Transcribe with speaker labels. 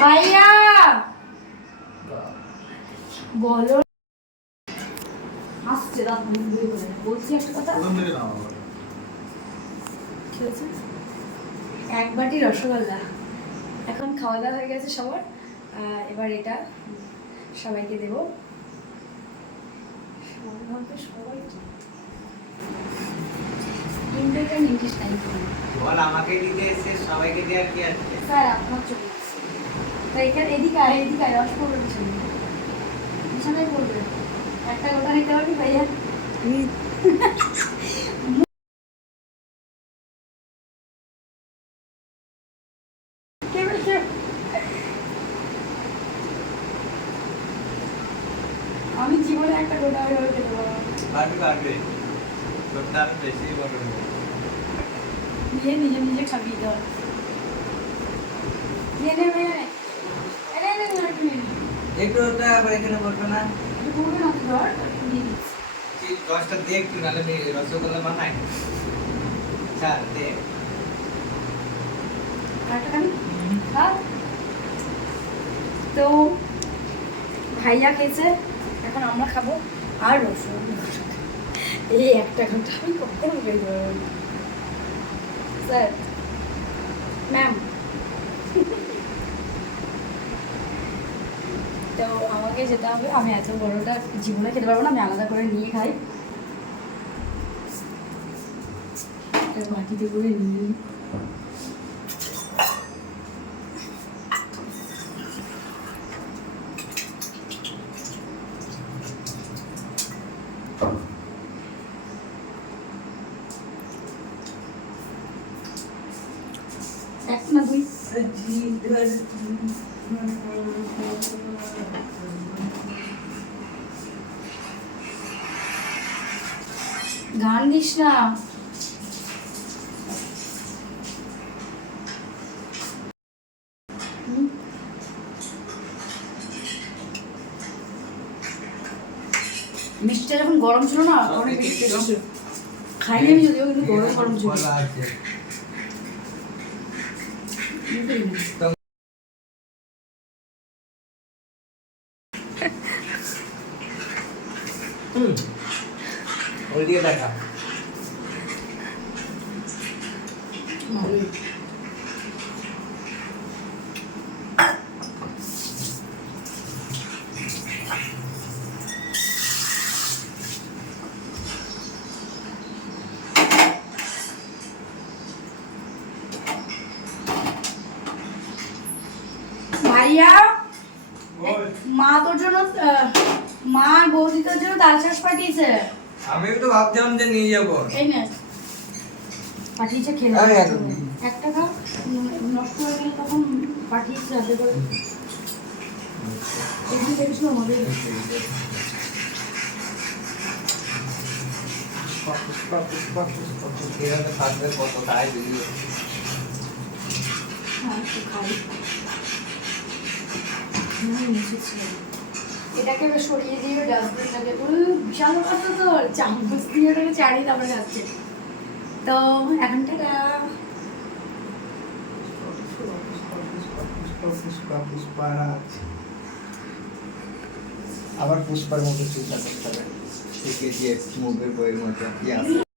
Speaker 1: ভাইয়া! বলো। আসছে রাত। বলছি একটা কথা? এক বাটি রসগোল্লা। এখন খাওয়া দাওয়া হয়ে গেছে সবার। এবার এটা সবাইকে দেব। সবাই কি? কিন্তু এটা নির্দিষ্ট
Speaker 2: বল আমাকে দিতে এসে সবাইকে দেওয়ার কি আছে?
Speaker 1: স্যার আপনার চলে আসছে এদিকে আয় এদিকে আয় রস পড়বে পিছনে পিছনে পড়বে। একটা গোটা নিতে পারবি ভাইয়া। আমি জীবনে একটা গোটা হয়ে খেতে পারব।
Speaker 2: পারবে। পারবে আমি বেশি বড়
Speaker 1: নিজে নিজে নিজে খাবি ভাইয়া নে। এনে এনে নে, একটু নিয়ে নে।
Speaker 2: একটু ওটা আবার এখানে বলবে না?
Speaker 1: দিয়ে
Speaker 2: দশটা দে একটু নাহলে আমি রসগোল্লা বানাই। চাল দে
Speaker 1: হ্যাঁ তো ভাইয়া খেয়েছে এখন আমরা খাব আর রসুন এই একটা ঘণ্টা আমি কখন। স্যার ম্যাম তো আমাকে যেতে হবে। আমি এত বড়টা জীবনে খেতে পারব না, আমি আলাদা করে নিয়ে খাই। বাটিতে করে নিয়ে। গান দিস না? মিষ্টিটা যখন গরম ছিল না অনেক ছিল। খাইনি আমি যদিও কিন্তু গরম গরম ছিল
Speaker 2: বলা আছে
Speaker 1: বুঝলি না?
Speaker 2: হুম ওইদিকে দেখা
Speaker 1: ভাইয়া মা তোর জন্য মা আর বৌদি তোর জন্য তাল চাষ পাঠিয়েছে
Speaker 2: আমিও তো ভাবছিলাম যে নিয়ে যাব
Speaker 1: এই নে পাঠিয়েছে খেয়ে। একটা খা উম, নষ্ট হয়ে গেলে তখন পাঠিয়েছে হাতে করে এগুলো দেখেছিল আমাদের
Speaker 2: পুষ্পা পুষ্পা পুষ্পা পুষ্পা কত তাই ভিডিও
Speaker 1: হ্যাঁ খাই এটাকে সরিয়ে দিয়ে ডাস্টবিনটাকে বিশাল কথা তো চামচ দিয়ে ওটাকে তারপরে খাচ্ছে তো এখন
Speaker 2: আবার পুষ্পার মতো চিন্তা করতে হবে। বইয়ের